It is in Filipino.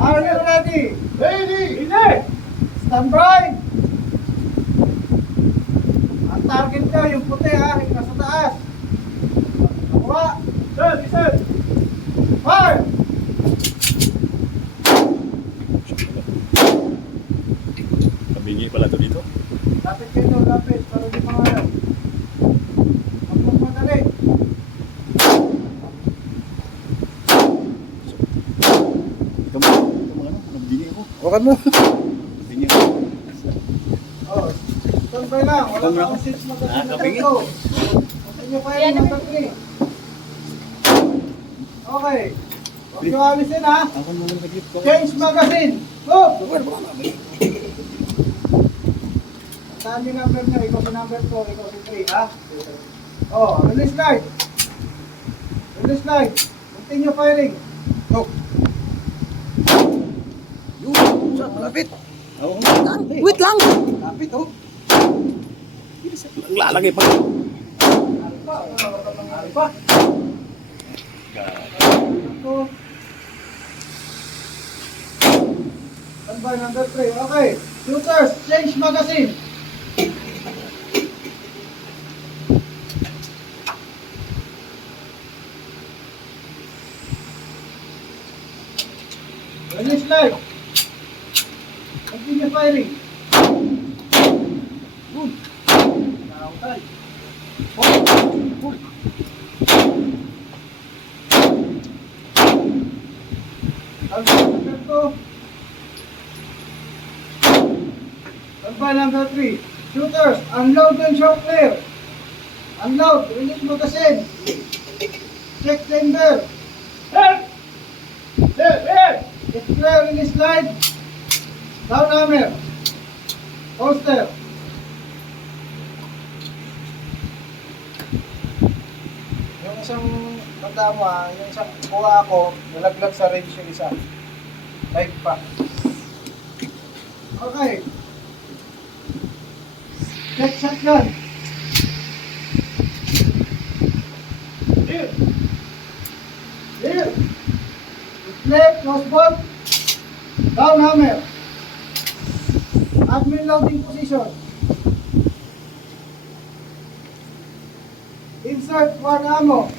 Are you ready? Ready! Stand by! Ang target nyo, yung puti ha, yung nasa taas. Nakuha. Set! Fire! Kabingi pala to dito. Lapit kayo, lapit. Para di mga alam. Magmadali. Ito mo ano? Nabingi ako. Huwag mo. Nabingi ako. Oh, stand by lang. Wala Stand pa by. akong seats magkasing na Kabingi. tatlo. Continue pa yung number 3. Okay. Huwag nyo alisin ha. Ako naman nag-grip ko. Change magazine. Go! Saan yung number nyo? Ikaw si number 2, ikaw si 3, ha? Oh, release light. Release light. Continue firing. Go. Lapit. Ako Wait lang! Lapit, oh. lalagay pa. Alpha. Alpha. Ito. Standby number 3. Okay. Shooters, change magazine. Release light. Continue firing. Good. Nakakutay. Good. Standby number 3. Shooters, unload and show clear. Unload, release magazine. Check chamber. It's clear, release light. Down hammer. Holster. Yung isang, tanda mo yung isang kuha ako, nalaglag sa range yung isa. Like pa. Okay. Check shotgun. Here. Play, crossbolt. Down hammer. Admin loading position. Insert one ammo.